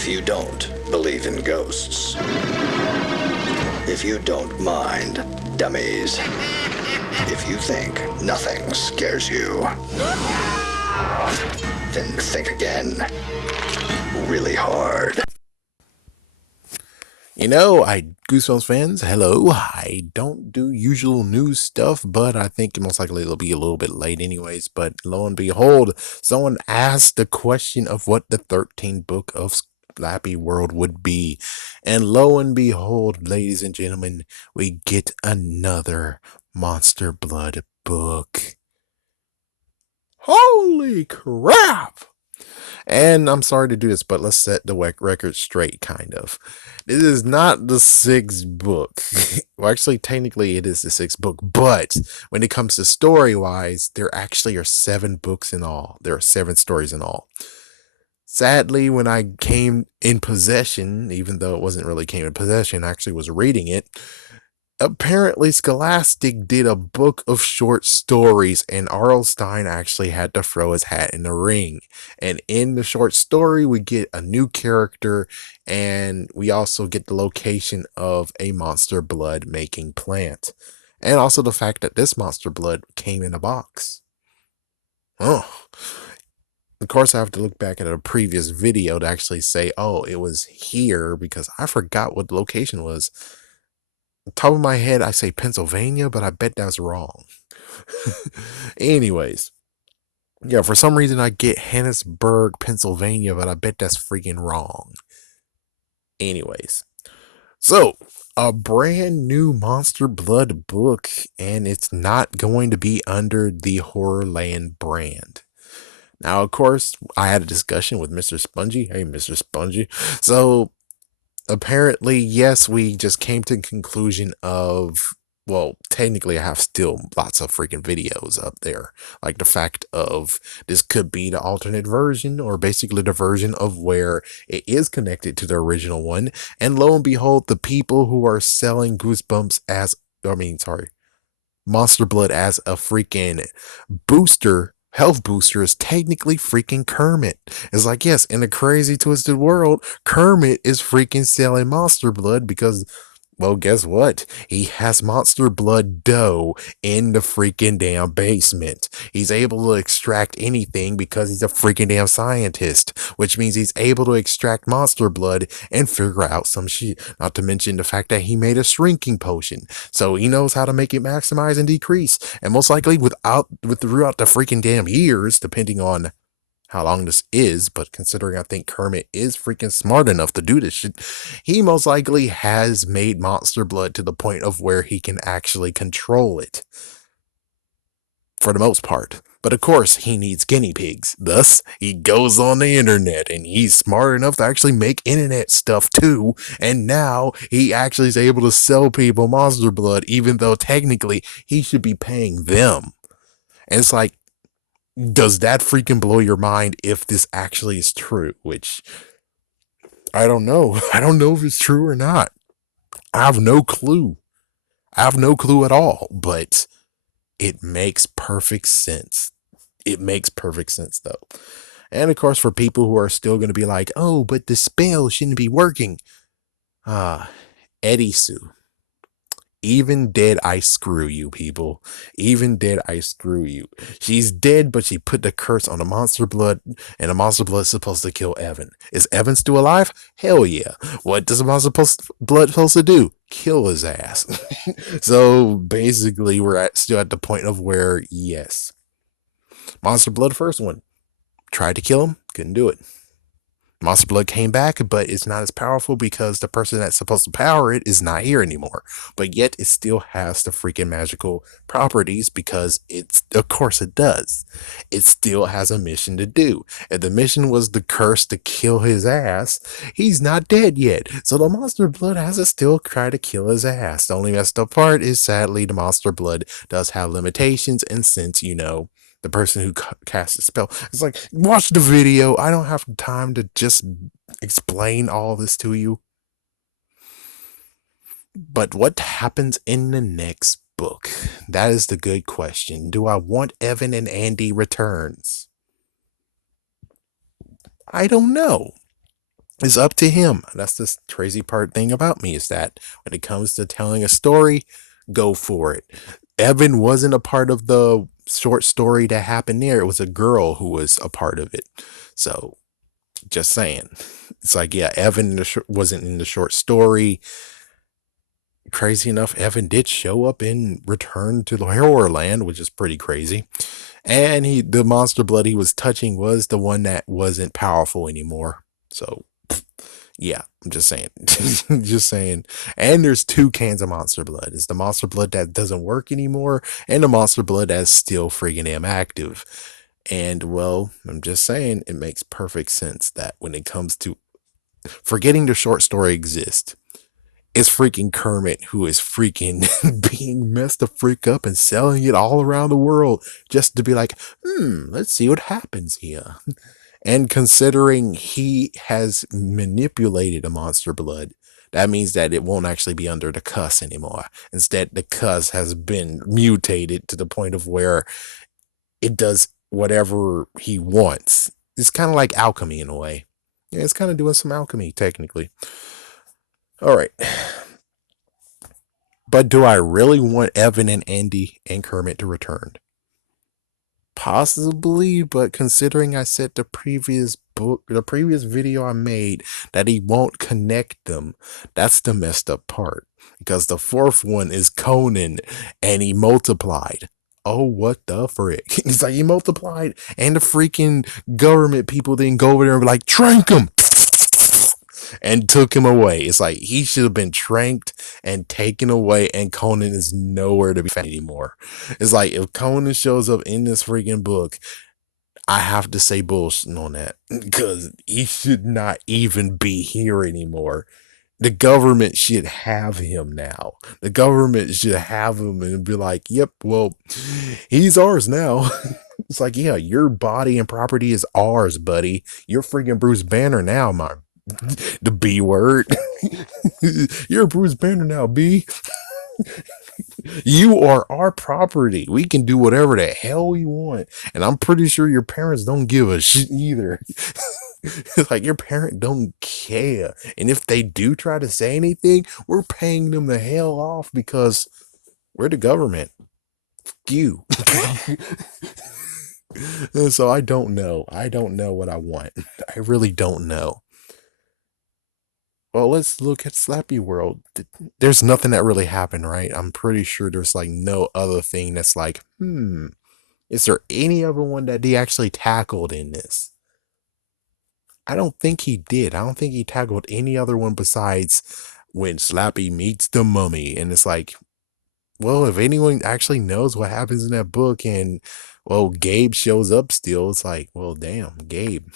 If you don't believe in ghosts, if you don't mind dummies, if you think nothing scares you, then think again, really hard. Goosebumps fans, hello. I don't do usual news stuff, but I think most likely it'll be a little bit late anyways. But lo and behold, someone asked the question of what the 13th book of Slappy World would be. And lo and behold, ladies and gentlemen, we get another Monster Blood book. Holy crap! And I'm sorry to do this, but let's set the record straight, kind of. This is not the sixth book. Well, actually, technically, it is the sixth book, but when it comes to story-wise, there actually are 7 books in all. There are 7 stories in all. Sadly, when I came in possession, even though it wasn't really came in possession, I actually was reading it, apparently Scholastic did a book of short stories and R.L. Stine actually had to throw his hat in the ring. And in the short story, we get a new character and we also get the location of a monster blood making plant. And also the fact that this monster blood came in a box. Oh. Of course, I have to look back at a previous video to actually say, oh, it was here because I forgot what the location was. Top of my head, I say Pennsylvania, but I bet that's wrong. Anyways, yeah, for some reason I get Harrisburg, Pennsylvania, but I bet that's freaking wrong. Anyways, so a brand new Monster Blood book, and it's not going to be under the Horrorland brand. Now, of course, I had a discussion with Mr. Spongy. Hey, Mr. Spongy. So apparently, yes, we just came to the conclusion of, well, technically I have still lots of freaking videos up there. Like the fact of this could be the alternate version or basically the version of where it is connected to the original one. And lo and behold, the people who are selling Goosebumps Monster Blood as a freaking health booster is technically freaking Kermit. It's like, yes, in a crazy twisted world, Kermit is freaking selling Monster Blood because, well, guess what? He has Monster Blood dough in the freaking damn basement. He's able to extract anything because he's a freaking damn scientist, which means he's able to extract Monster Blood and figure out some shit. Not to mention the fact that he made a shrinking potion, so he knows how to make it maximize and decrease. And most likely, throughout the freaking damn years, depending on how long this is, but considering I think Kermit is freaking smart enough to do this shit, he most likely has made Monster Blood to the point of where he can actually control it. For the most part. But of course, he needs guinea pigs. Thus, he goes on the internet and he's smart enough to actually make internet stuff too. And now he actually is able to sell people Monster Blood, even though technically he should be paying them. And it's like, does that freaking blow your mind if this actually is true? Which, I don't know. I don't know if it's true or not. I have no clue. I have no clue at all, but it makes perfect sense. It makes perfect sense, though. And of course, for people who are still going to be like, oh, but the spell shouldn't be working. Eddie Sue. Even dead, I screw you, people. Even dead, I screw you. She's dead, but she put the curse on the Monster Blood, and the Monster Blood is supposed to kill Evan. Is Evan still alive? Hell yeah. What does the Monster Blood supposed to do? Kill his ass. So basically, we're still at the point of where, yes. Monster Blood, first one. Tried to kill him, couldn't do it. Monster Blood came back, but it's not as powerful because the person that's supposed to power it is not here anymore. But yet it still has the freaking magical properties because of course it does. It still has a mission to do. If the mission was the curse to kill his ass, he's not dead yet. So the Monster Blood has to still try to kill his ass. The only messed up part is sadly the Monster Blood does have limitations, and since, the person who casts the spell. It's like, watch the video. I don't have time to just explain all this to you. But what happens in the next book? That is the good question. Do I want Evan and Andy returns? I don't know. It's up to him. That's the crazy part thing about me, is that when it comes to telling a story, go for it. Evan wasn't a part of the short story that happened there. It was a girl who was a part of it. So just saying. It's like, yeah, Evan wasn't in the short story. Crazy enough, Evan did show up in Return to the Horror Land, which is pretty crazy. And the monster blood he was touching was the one that wasn't powerful anymore. So yeah, I'm just saying. Just saying. And there's two cans of monster blood. It's the monster blood that doesn't work anymore, and the monster blood that's still freaking damn active. And well, I'm just saying, it makes perfect sense that when it comes to forgetting the short story exists, it's freaking Kermit who is freaking being messed the freak up and selling it all around the world just to be like, let's see what happens here. And considering he has manipulated a monster blood, that means that it won't actually be under the cuss anymore. Instead, the cuss has been mutated to the point of where it does whatever he wants. It's kind of like alchemy in a way. Yeah, it's kind of doing some alchemy, technically. All right. But do I really want Evan and Andy and Kermit to return? Possibly, but considering I said the previous video I made that he won't connect them, that's the messed up part. Because the fourth one is Conan and he multiplied. Oh, what the frick? He's like, he multiplied, and the freaking government people didn't go over there and be like, trank him! And took him away. It's like he should have been tranked and taken away, and Conan is nowhere to be found anymore. It's like if Conan shows up in this freaking book, I have to say bullshit on that because he should not even be here anymore. The government should have him now. The government should have him and be like, yep, well, he's ours now. It's like, yeah, your body and property is ours, buddy. You're freaking Bruce Banner now, my the B word. You're Bruce Banner now, B. You are our property. We can do whatever the hell we want. And I'm pretty sure your parents don't give a shit either. It's like your parent don't care. And if they do try to say anything, we're paying them the hell off because we're the government. You. So I don't know. I don't know what I want. I really don't know. Well, let's look at Slappy World. There's nothing that really happened, right? I'm pretty sure there's like no other thing that's like, is there any other one that he actually tackled in this? I don't think he did. I don't think he tackled any other one besides when Slappy meets the mummy. And it's like, well, if anyone actually knows what happens in that book and, well, Gabe shows up still, it's like, well, damn, Gabe.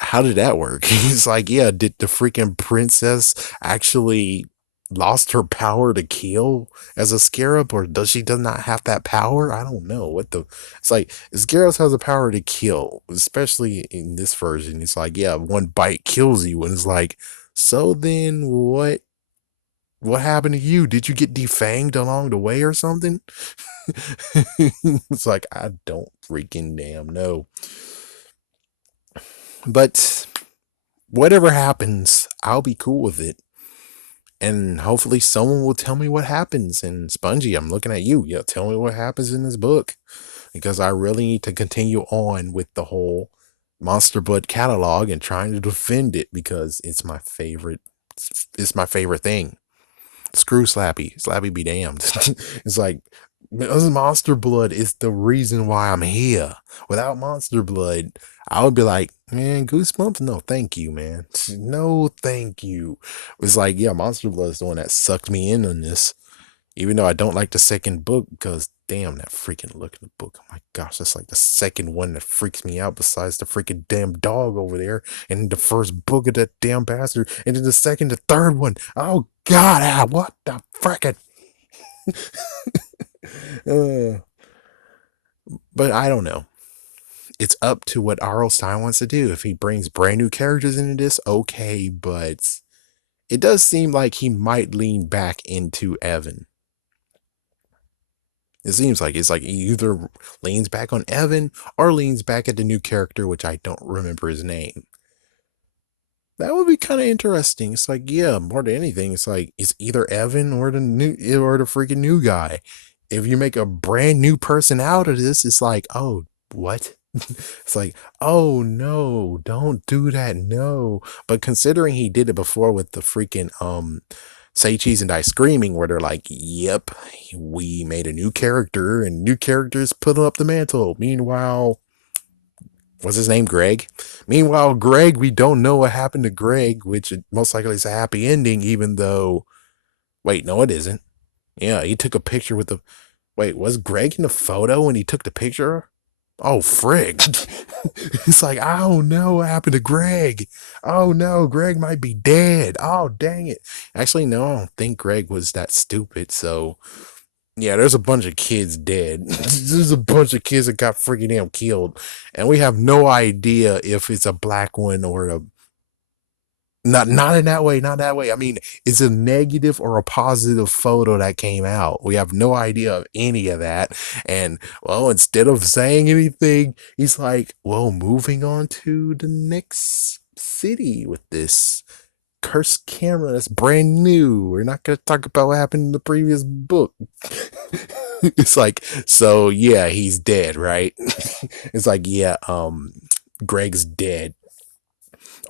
How did that work? He's like, yeah, did the freaking princess actually lost her power to kill as a scarab, or does not have that power? I don't know what the. It's like scarabs has the power to kill, especially in this version. It's like, yeah, one bite kills you, and it's like, so then what? What happened to you? Did you get defanged along the way or something? It's like, I don't freaking damn know. But whatever happens, I'll be cool with it. And hopefully someone will tell me what happens. And Spongy, I'm looking at you. Yeah, tell me what happens in this book. Because I really need to continue on with the whole Monster Blood catalog and trying to defend it because it's my favorite. It's my favorite thing. Screw Slappy. Slappy be damned. It's like Monster Blood is the reason why I'm here. Without Monster Blood, I would be like, man, Goosebumps? No, thank you, man. No, thank you. It's like, yeah, Monster Blood is the one that sucked me in on this. Even though I don't like the second book, because damn, that freaking look in the book. Oh my gosh, that's like the second one that freaks me out besides the freaking damn dog over there. And the first book of that damn bastard. And then the second, the third one. Oh god, what the frickin'. But I don't know. It's up to what R.L. Stein wants to do. If he brings brand new characters into this, okay, but it does seem like he might lean back into Evan. It seems like it's like he either leans back on Evan or leans back at the new character, which I don't remember his name. That would be kind of interesting. It's like, yeah, more than anything, it's like it's either Evan or the freaking new guy. If you make a brand new person out of this, it's like, oh, what? It's like, oh no, don't do that, no. But considering he did it before with the freaking Say Cheese and Die Screaming, where they're like, yep, we made a new character and new characters put up the mantle. Meanwhile, what's his name? Greg. Meanwhile, Greg, we don't know what happened to Greg, which most likely is a happy ending, even though, wait, no, it isn't. Yeah, he took a picture with the, wait, was Greg in the photo when he took the picture? Oh, frig. It's like, oh no, what happened to Greg? Oh no, Greg might be dead. Oh, dang it. Actually, no, I don't think Greg was that stupid. So, yeah, there's a bunch of kids dead. There's a bunch of kids that got freaking damn killed. And we have no idea if it's a black one or a, not in that way, not that way. I mean, it's a negative or a positive photo that came out. We have no idea of any of that. And well, instead of saying anything, he's like, well, moving on to the next city with this cursed camera that's brand new. We're not gonna talk about what happened in the previous book. It's like, so yeah, he's dead, right? It's like, yeah, Greg's dead,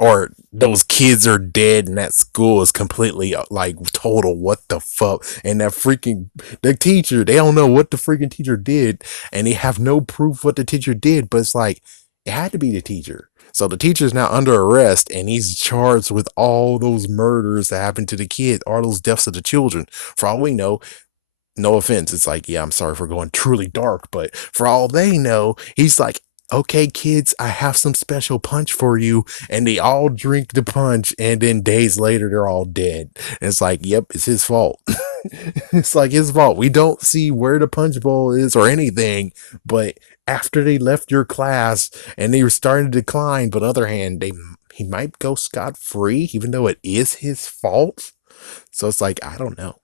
or those kids are dead, and that school is completely like total what the fuck. And that freaking the teacher, they don't know what the freaking teacher did, and they have no proof what the teacher did, but it's like it had to be the teacher. So the teacher's now under arrest, and he's charged with all those murders that happened to the kid, all those deaths of the children. For all we know, no offense, it's like, yeah, I'm sorry for going truly dark, but for all they know, he's like, okay, kids, I have some special punch for you. And they all drink the punch, and then days later, they're all dead. And it's like, yep, it's his fault. It's like his fault. We don't see where the punch bowl is or anything, but after they left your class and they were starting to decline, but on the other hand, he might go scot free, even though it is his fault. So it's like, I don't know.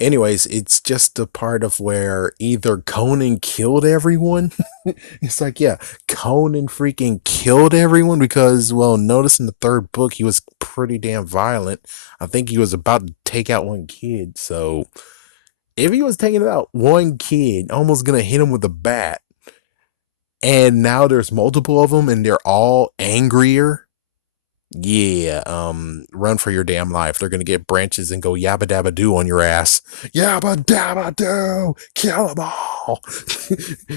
Anyways, it's just a part of where either Conan killed everyone. It's like, yeah, Conan freaking killed everyone because, well, notice in the third book, he was pretty damn violent. I think he was about to take out one kid. So if he was taking out one kid, almost gonna hit him with a bat, and now there's multiple of them and they're all angrier. Yeah, run for your damn life. They're gonna get branches and go yabba dabba doo on your ass. Yabba dabba doo, kill them all.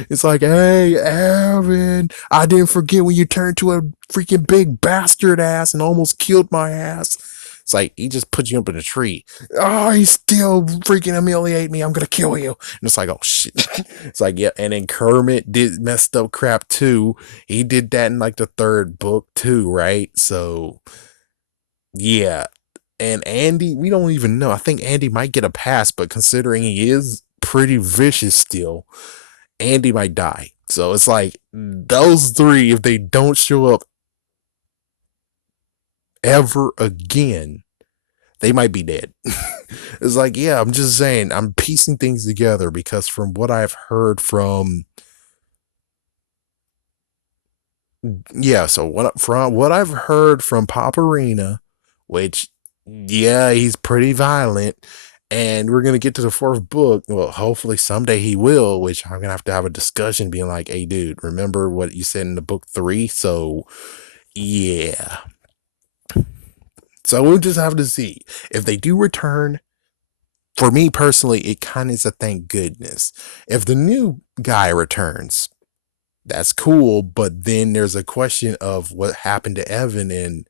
It's like, hey, Evan, I didn't forget when you turned to a freaking big bastard ass and almost killed my ass. It's like he just put you up in a tree. Oh, he still freaking humiliate me. I'm gonna kill you. And it's like, oh shit. It's like, yeah. And then Kermit did messed up crap too. He did that in like the third book too, right? So yeah. And Andy, we don't even know. I think Andy might get a pass, but considering he is pretty vicious still, Andy might die. So it's like those three, if they don't show up ever again, they might be dead. It's like, yeah, I'm just saying, I'm piecing things together because from what I've heard from, yeah, so what I've heard from Paparina, which, yeah, he's pretty violent, and we're gonna get to the fourth book. Well, hopefully someday he will, which I'm gonna have a discussion, being like, hey, dude, remember what you said in the book 3? So, yeah. So we'll just have to see if they do return. For me personally, it kind of is a thank goodness. If the new guy returns, that's cool, but then there's a question of what happened to Evan, and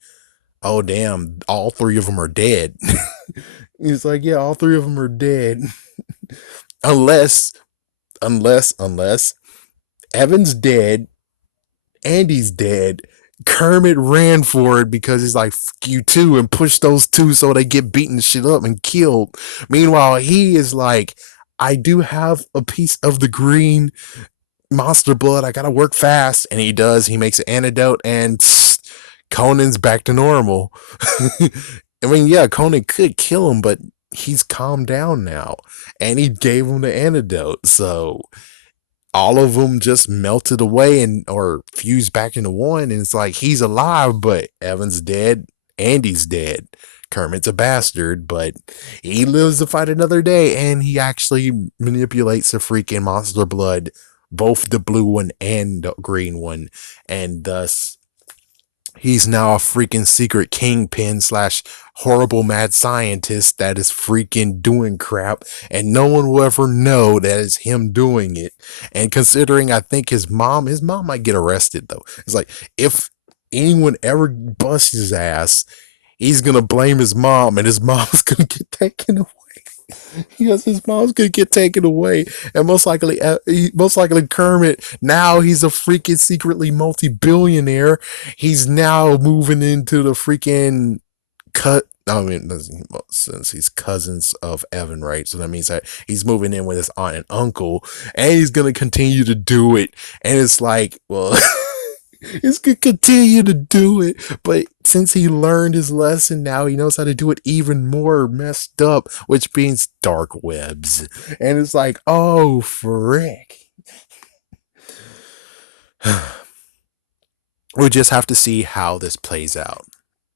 oh damn, all three of them are dead. It's like, yeah, all three of them are dead. unless unless Evan's dead, Andy's dead, Kermit ran for it because he's like, fuck you too, and pushed those two so they get beaten shit up and killed. Meanwhile, he is like, I do have a piece of the green monster blood. I gotta work fast. And he does. He makes an antidote, and Conan's back to normal. I mean, yeah, Conan could kill him, but he's calmed down now. And he gave him the antidote. So all of them just melted away and or fused back into one, and it's like he's alive, but Evan's dead, Andy's dead, Kermit's a bastard, but he lives to fight another day, and he actually manipulates the freaking monster blood, both the blue one and the green one, and thus he's now a freaking secret kingpin slash horrible mad scientist that is freaking doing crap, and no one will ever know that it's him doing it. And considering, I think his mom might get arrested though. It's like if anyone ever busts his ass, he's gonna blame his mom, and his mom's gonna get taken away. Yes, his mom's gonna get taken away, and most likely Kermit. Now he's a freaking secretly multi-billionaire. He's now moving into the freaking cut. I mean, since he's cousins of Evan, right? So that means that he's moving in with his aunt and uncle, and he's gonna continue to do it. And it's like, well, he's gonna continue to do it, but since he learned his lesson, now he knows how to do it even more messed up, which means dark webs. And it's like, oh frick. We just have to see how this plays out.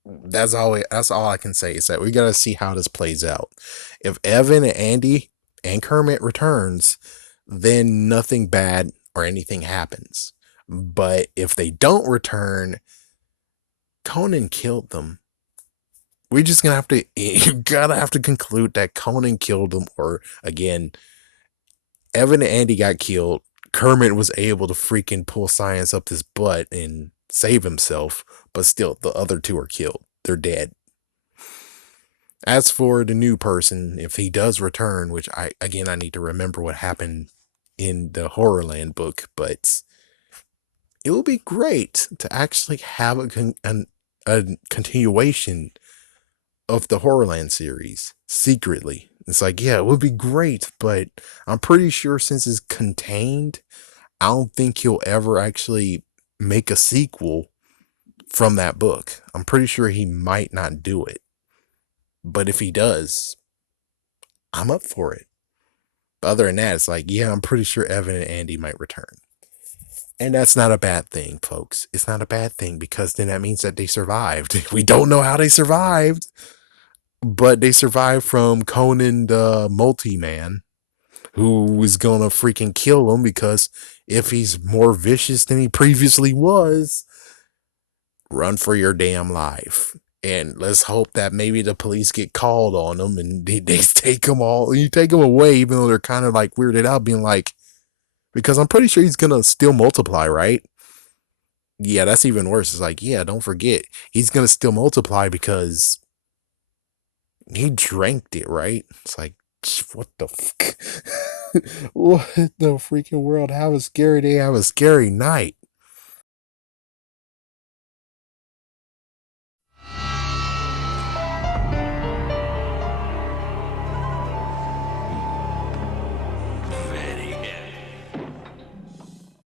That's all I can say is that we gotta see how this plays out. If Evan and Andy and Kermit returns, then nothing bad or anything happens. But if they don't return, Conan killed them. We're just gonna have to you gotta have to conclude that Conan killed them, or again, Evan and Andy got killed. Kermit was able to freaking pull science up his butt and save himself, but still the other two are killed. They're dead. As for the new person, if he does return, which I need to remember what happened in the Horrorland book, but it will be great to actually have a continuation of the Horrorland series secretly. It's like, yeah, it would be great, but I'm pretty sure since it's contained, I don't think he'll ever actually make a sequel from that book. I'm pretty sure he might not do it. But if he does, I'm up for it. Other than that, it's like, yeah, I'm pretty sure Evan and Andy might return. And that's not a bad thing, folks. It's not a bad thing because then that means that they survived. We don't know how they survived, but they survived from Conan the Multi-Man, who was gonna freaking kill him because if he's more vicious than he previously was, run for your damn life. And let's hope that maybe the police get called on them and they take them all. You take them away, even though they're kind of like weirded out, being like, because I'm pretty sure he's gonna still multiply, right? Yeah, that's even worse. It's like, yeah, don't forget, he's gonna still multiply because he drank it, right? It's like, what the fuck? What the freaking world? Have a scary day, have a scary night.